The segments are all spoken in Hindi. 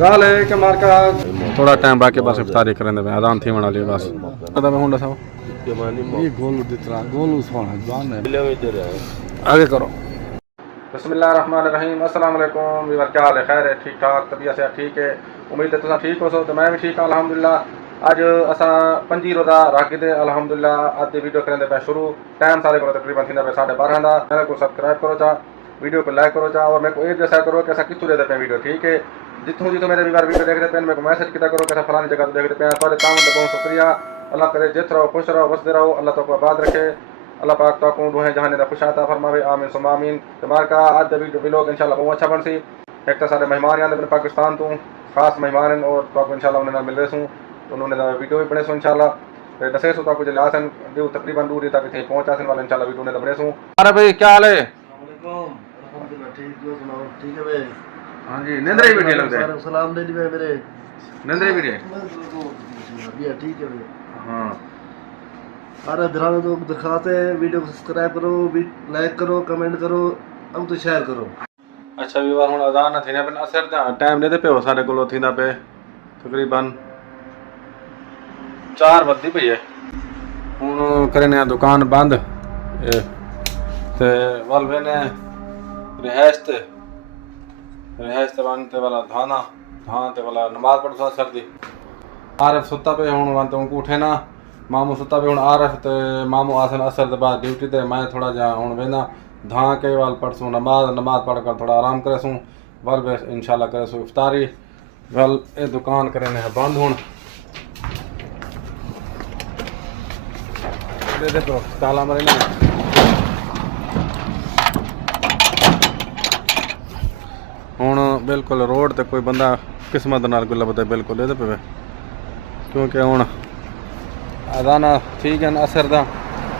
गाल है कि मार का थोड़ा टाइम बाकी बस इफ्तारी करेंगे मैं अदान थी बना लिए बस पता मैं होंडा साहब ये गोलू दितरा गोलू सोना जान है आगे करो। बिस्मिल्लाहिर्रहमानिर्रहीम अस्सलाम वालेकुम वीवर क्या हाल है खैर है ठीक ठाक तबीयत से ठीक है उम्मीद है तुम ठीक हो सो तो मैं भी ठीक हाँ अल्हम्दुलिल्लाह। अज असा 5 रोज़ा राखी दे अल्हम्दुलिल्लाह अज वीडियो करेंगे पे शुरू टाइम सारे को तकरीबन थी पे 12:30 का चैनल को सब्सक्राइब करो चा वीडियो को लाइक करो चा और मेरे को ये जैसा करो कि ऐसा कितों देते पे वीडियो ठीक है जितों जितों मेरे वीवर वीडियो देखते पे मेरे को मैसेज किया करो कि फलानी जगह देखते पे पर ताम बहुत शुक्रिया अल्लाह करे जित रहो खुश रहो बसते रहो अल्लाह तो आबाद रखे अल्लाह पाक तो को दुहे जहान दा खुश आता फरमावे आमीन सुम आमीन। तमार का आज वीडियो व्लॉग इंशाल्लाह बहुत अच्छा बनसी एक तो सारे मेहमान आंदे पाकिस्तान तो खास मेहमान और तो इंशाल्लाह उन्हें मिल रहे सूँ तो उन्होंने वीडियो भी बने सूँ इंशाल्लाह दसे सो कुछ लासन दो तकरीबन दूर तक थे पहुंचासन वाले इंशाल्लाह वीडियो ने बने सूँ। अरे भाई क्या हाल है? ठीक है भाई। हाँ जी निंद्रे भी लगते हैं सलाम दे दी मेरे निंद्रे भी ठीक है भाई। हाँ अरे दिखाने तो दिखाते हैं वीडियो को सब्सक्राइब करो लाइक करो कमेंट करो अब तो शेयर करो। अच्छा भी बार हुन अजान थी पे असर टाइम दे पे सारे को थींदा पे तकरीबन 4 बजती पई है हुन करने दुकान बंद ते वल वेने रिहाइश ते बनते वाला धाना धान ते वाला नमाज पढ़ो असर दी आरफ सुता पे हुन वन तो उठे ना मामू सुता पे हुन आरफ ते मामू आसन असर के बाद ड्यूटी ते मैं थोड़ा जा हुन वेंदा धा के वाल पढ़सूँ नमाज पढ़ कर थोड़ा आराम करे सूँ वल वे इंशाल्लाह करे सूँ इफ्तारी वल ए दुकान करे ने बंद हुन दे दे तो ताला मरे ना हुन बिल्कुल रोड ते कोई बंदा किस्मत नाल कोई लभदा बिल्कुल दे पे क्योंकि हुन अदाना ठीक है असर दा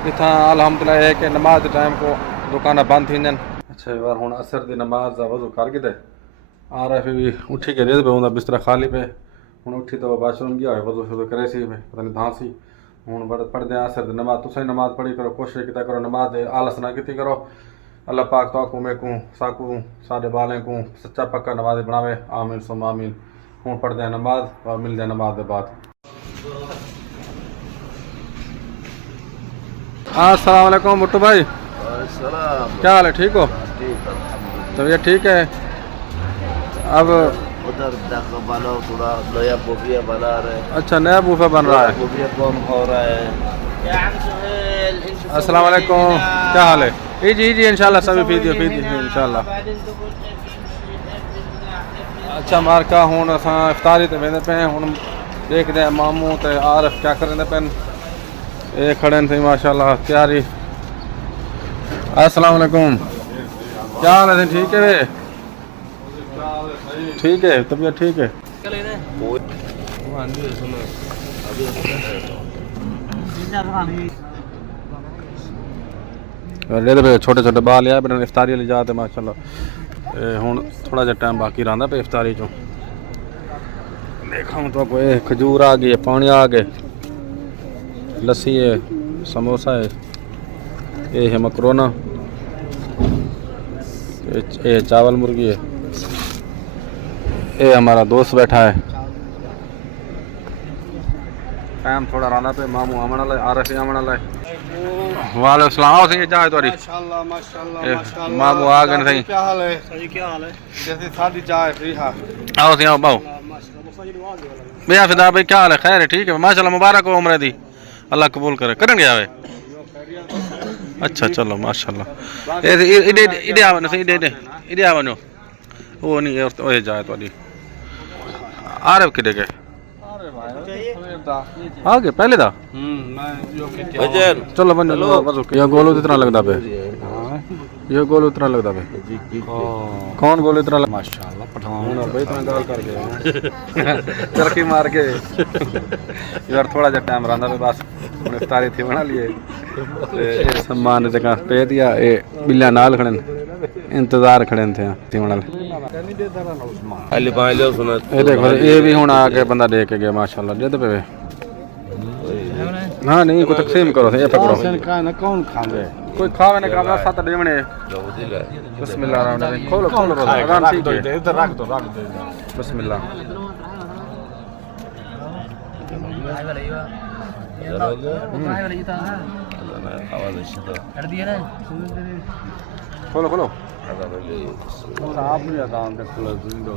इतना अल्हम्दुलिल्लाह है कि नमाज टाइम को दुकान बंद थी। अच्छा बार हुन असर दी नमाज का वजू कर के आरफ भी उठी के दे पे हुंदा बिस्तरा खाली पे हुन उठी तो बाथरूम गया वजू शुरू करे सी पता नहीं धां सी हुन पढ़दे असर दी नमाज तुसें नमाज पढ़ी करो कोशिश किया करो नमाज दे आलस ना की करो अल्लाह पाक तो को मैं को साकू साडे बालें को सच्चा पक्का नमाज बनावे आमीन सुम आमीन। हुन पढ़दे नमाज और मिलदे नमाज के बाद। अस्सलाम वालेकुम मुट्टू भाई क्या हाल है ठीक हो? तबीयत ठीक है अब उधर बनो थोड़ा नया बोबिया बना रहे। अच्छा नया बूफा बन रहा है बोबिया बम हो रहा है। अस्सलाम वालेकुम क्या हाल है? जी जी इंशाल्लाह सभी फीदी इंशाल्लाह। अच्छा मार्का हुन असां इफ्तारी ते वेंदे पे हुन देखदे हैं मामू ते आरफ क्या करंदे पेन ये खड़े थे माशाल्लाह तैयारी। अस्सलाम वालेकुम क्या हाल है? ठीक है वे ठीक है तबीयत ठीक है छोटे छोटे बाल आ बने इफ्तारी वाली जाते माशाल्लाह हुन थोड़ा जा टाइम बाकी रहा पे इफ्तारी चो देखा तो कोई खजूर आ गई पानी आ गए लस्सी है समोसा है ये है मकरोना ये चावल मुर्गी है ये हमारा दोस्त बैठा है टाइम थोड़ा रहा पे मामू आमन वाला आरफ आमन वाला वालेकुम सलाम आओ सही चाय तोरी माशाल्लाह माशाल्लाह मामू आ गए सही क्या हाल है? सही क्या हाल है? जैसे सादी चाय फ्री हां आओ सही आओ बाओ भैया फिदा भाई क्या हाल है? खैर है ठीक है माशाल्लाह मुबारक हो उम्र दी अल्लाह कबूल करे करन गया वे अच्छा चलो माशाल्लाह इडे आवनो सही इडे आवनो वो नहीं और जाए तोरी आरफ किडे के आगे पहले दा चलो बन ये गोलू इतना लगता पे ये गोलू इतना लगता पे कौन गोलू इतना माशाल्लाह पठान भाई इतना गाल कर गया तरक्की मार के यार थोड़ा जा टाइम रहा पे बस इफ्तारी थी बना लिए सम्मान जगह पे दिया ये बिल्ला नाल खड़े इंतजार खड़े थे तीवण देखो ये भी हुन आके बंदा देख के गया माशाल्लाह जिद पे हाँ नहीं कोई तकसीम करो ये पकड़ो कौन खावे कोई खावे ना खावे सात देवने बिस्मिल्लाह रहमान रहीम खोलो खोलो रोजा अजान ठीक है इधर रख दो बिस्मिल्लाह खोलो खोलो आप नहीं अदान दे खुला जिंदो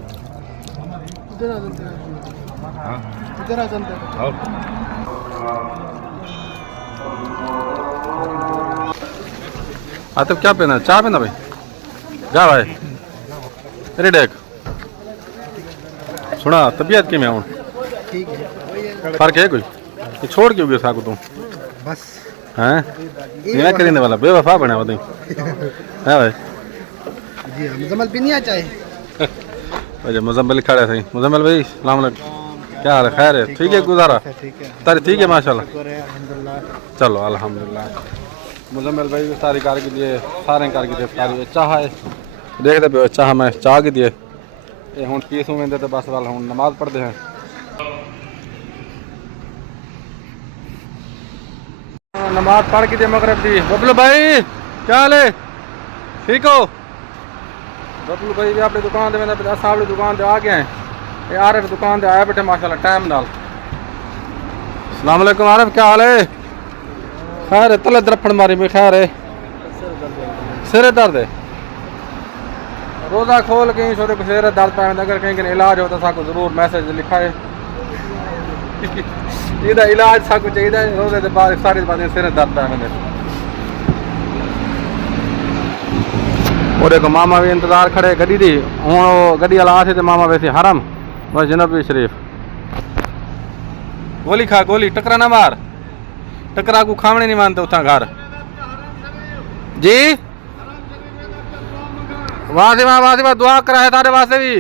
इधर आ चलते आतिफ क्या पीना चाय पीना भाई जा भाई रेडेक सुना तबीयत की मैं हूँ ठीक है फर्क है कोई ये छोड़ क्यों गया साकू तू बस हैं ये मैं करेंगे वाला बेवफा बना हुआ तू है भाई जी मुजम्मल भी नहीं आ चाहे भाई मुजम्मल खड़े थे मुजम्मल भाई सलाम अलैकुम क्या हाल है खैर है ठीक है गुजारा ठीक है तारी ठीक है माशाल्लाह अल्हम्दुलिल्लाह चलो अल्हम्दुलिल्लाह मुजम्मल भाई भी सारी कार की दिए सारे कार की सारी चाह है देखते पे चाह मैं चाह की दिए ये हुन पीसू में तो बस वाल हुन नमाज पढ़ते हैं नमाज पढ़ के दिए मगरब दी बबलू भाई क्या हाल है ठीक हो बबलू भाई भी अपनी दुकान दे असा अपनी दुकान दे आ गए हैं ये आरिफ दुकान दे आया बैठे माशाल्लाह टाइम नाल अस्सलाम वालेकुम आरिफ क्या हाल है खैर है तले दरफड़ मारी में खैर है सिर दर्द है रोज़ा खोल के छोटे को सिर दर्द पाए अगर कहीं इलाज हो तो साको जरूर मैसेज लिखा है ਇਹਦਾ इलाज साको चाहिए रोजे के बाद सारी बातें सिर दर्द है मैंने और देखो मामा भी इंतजार खड़े गड्डी दी हूँ गड्डी वाला आ थे मामा वैसे हरम बस जनबी शरीफ गोली खा गोली टकरा ना मार टकरा को खावने नहीं मानते उतना घर जी वाह दुआ करा है तारे वास्ते भी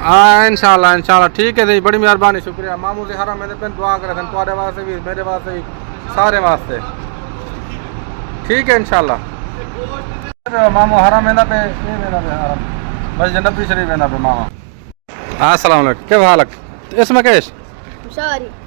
हाँ इंशाल्लाह इंशाल्लाह ठीक है जी बड़ी मेहरबानी शुक्रिया मामू से हरा मैंने पेन दुआ करे तुम्हारे वास्ते भी मेरे वास्ते भी सारे वास्ते ठीक है इंशाल्लाह मामू हरा मेना पे ये मेना पे हरा बस जनबी शरीफ मेना पे मामा अस्सलाम वालेकुम क्या हालत इसमें कैश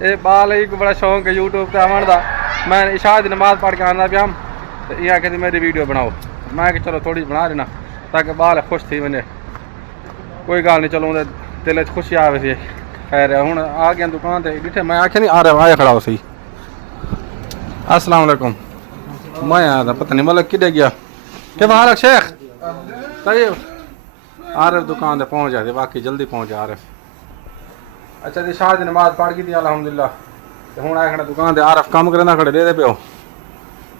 ये बाल ही को बड़ा शौक है यूट्यूब पे आवन दा मैं इशा दी नमाज पढ़ के आना पिया तो ये कहते मेरी वीडियो बनाओ मैं कि चलो थोड़ी बना देना ताकि बाल खुश थी वने कोई गल नहीं चलो दिल च खुशी आवे सी खैर हुन आ गया दुकान ते डिठे मैं आखे नहीं आ रहा आया खड़ा हो सही अस्सलाम वालेकुम मैं आया था पता नहीं मतलब किधर गया क्या हाल है शेख सही आरिफ दुकान पे पहुंच जाते बाकी जल्दी पहुंच जा आरिफ अच्छा जी शाह दी नमाज पढ़ गई थी अल्हम्दुलिल्लाह ते हुन आया खड़ा दुकान ते आरिफ काम करना खड़े दे पियो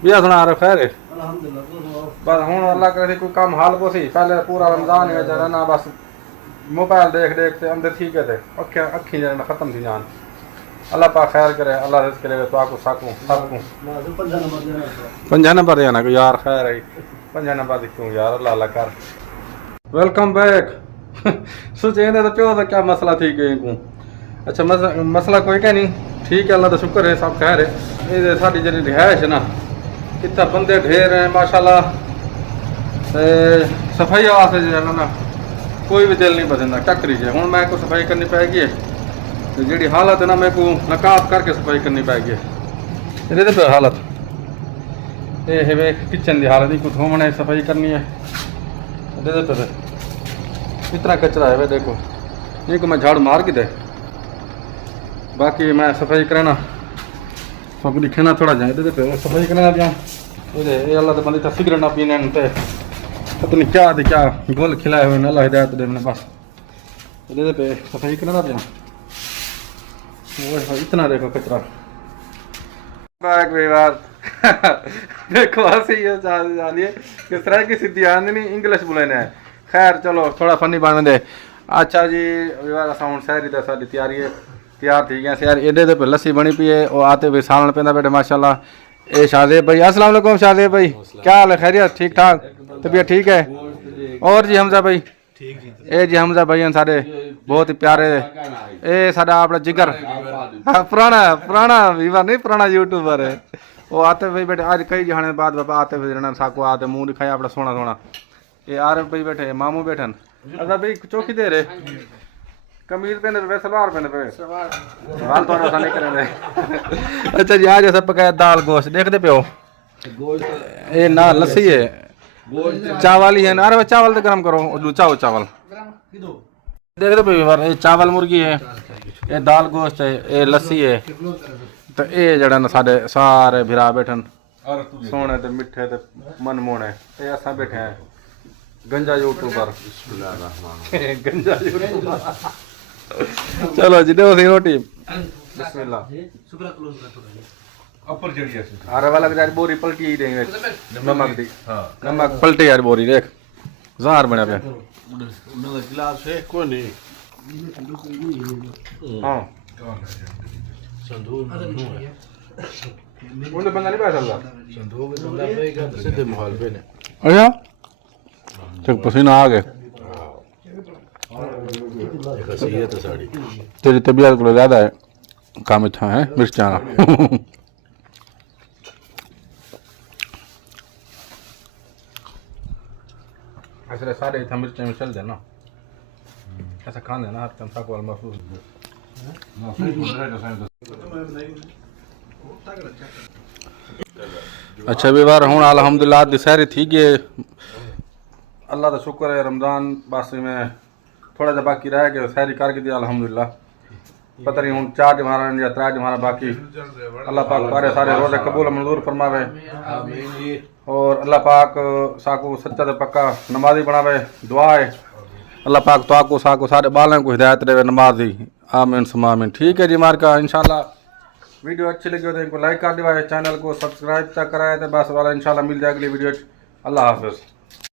बिया सुना आरिफ खैर है बस हुन अल्लाह करे कोई काम हाल को सी पहले पूरा रमजान है जरा ना बस मोबाइल देख देख ते अंदर ठीक है ते अखी जरा खत्म थी जान अल्लाह पाक खैर करे अल्लाह रिज़्क़ करे तो आपको साकू सबको 5 नंबर देना को यार खैर है 5 नंबर दिखूं यार अल्लाह अल्लाह कर वेलकम बैक सोचे तो प्यो तो क्या मसला थी के को अच्छा मसला कोई क्या नहीं ठीक है अल्लाह का शुक्र है सब खैर है ये साडी जरी रिहाइश है ना इतना बंदे ढेर हैं माशाल्लाह सफाई वास्ते जो है ना कोई भी दिल नहीं बदलता क्या करीजिए हूँ मैं को सफाई करनी पैगी जी हालत है ना मेरे को नकाब करके सफाई करनी पैगी ये पे हालत ये है किचन की हालत कुछ होने सफाई करनी है पे इतना कचरा है वे देखो ये को मैं झाड़ू मार के दे बाकी मैं सफाई करना सब लिखना थोड़ा जाए पे सफाई करना दिया ये अल्लाह तो बंदी था सिगरेट ना पीने पता नहीं क्या क्या गोल खिलाए हुए अल्लाह हिदायत दे मैंने बस ये पे सफाई करना दिया वो इतना देखो कचरा बैक व्यवहार देखो हंसी है जानिए किस तरह की सीधी आंदी नहीं इंग्लिश बोलने है खैर चलो थोड़ा फनी बन दे अच्छा जी व्यवहार साउंड शहरी दा साडी तैयारी है तैयार थी गया यार एडे दे पे लस्सी बनी पई है और आते हुए सालन पेंदा बेटे माशाल्लाह ए शाहजेब भाई अस्सलाम वालेकुम शाहजेब भाई क्या हाल है खैरियत ठीक ठाक तबीयत ठीक है और जी हमजा भाई ए जी हमजा भाई सारे बहुत ही प्यारे ए साडा अपना जिगर हाँ पुराना वीवर नहीं पुराना यूट्यूबर है वो आते भाई बैठे आज कई जहाने बाद बाबा आते हुए रहना साको आते मुंह दिखाया अपना सोना सोना ये आ रहे भाई बैठे मामू बैठन अच्छा भाई चौकी दे रहे कमीज पहने पे सलवार पहने पे सवाल तो नहीं करे अच्छा जी आज ऐसा पकाया दाल गोश्त देखते पे हो ये ना लस्सी है चावल ही है ना अरे चावल तो गरम करो लूचा चावल देखते पे ये चावल मुर्गी है ये दाल गोश्त है ये लस्सी है तो ये जड़ा ना साडे सारे भिरा बैठन सोने ते मिठे ते मन मोने ये असा बैठे हैं गंजा यूट्यूबर गंजा यूट्यूबर चलो जी दो सी रोटी बिस्मिल्लाह अपर जड़ी है अरे वाला यार बोरी पलटी ही देंगे नमक दी नमक पलटे यार बोरी देख जार बना पे गिलास है कोई नहीं हां संदूक है उन्हें बंदा नहीं पता चलता संदूक के बंदा पे का सीधे माहौल पे ने अच्छा तक पसीना आ गया एक हसीयत है साड़ी तेरी तबीयत को ज्यादा है काम अच्छा है मिर्चा ऐसे सारे इतना मिर्चा में चल जाए ना ऐसा खाने ना हर तमसा को महसूस अच्छा भी बार हूँ अलहमदुलिल्लाह दशहरी थी गए अल्लाह का शुक्र है रमज़ान बासी में थोड़ा सा बाकी रह गया सहरी करके दिया अल्हम्दुलिल्लाह पता नहीं हूँ 4 जमारा या 3 जमारा बाकी अल्लाह पाक सारे सारे रोज़े कबूल मंजूर फरमावे और अल्लाह पाक साको सच्चा तो पक्का नमाजी बनावे दुआ है अल्लाह पाक तो आको साको सारे बालों को हिदायत देवे नमाजी आमीन सुमामीन ठीक है जी मार्का इंशाल्लाह वीडियो अच्छी लगी हो तो इनको लाइक कर दिवाए चैनल को सब्सक्राइब तक कराए तो बस वाला इंशाल्लाह मिल जाए अगली वीडियो अल्लाह हाफिज़।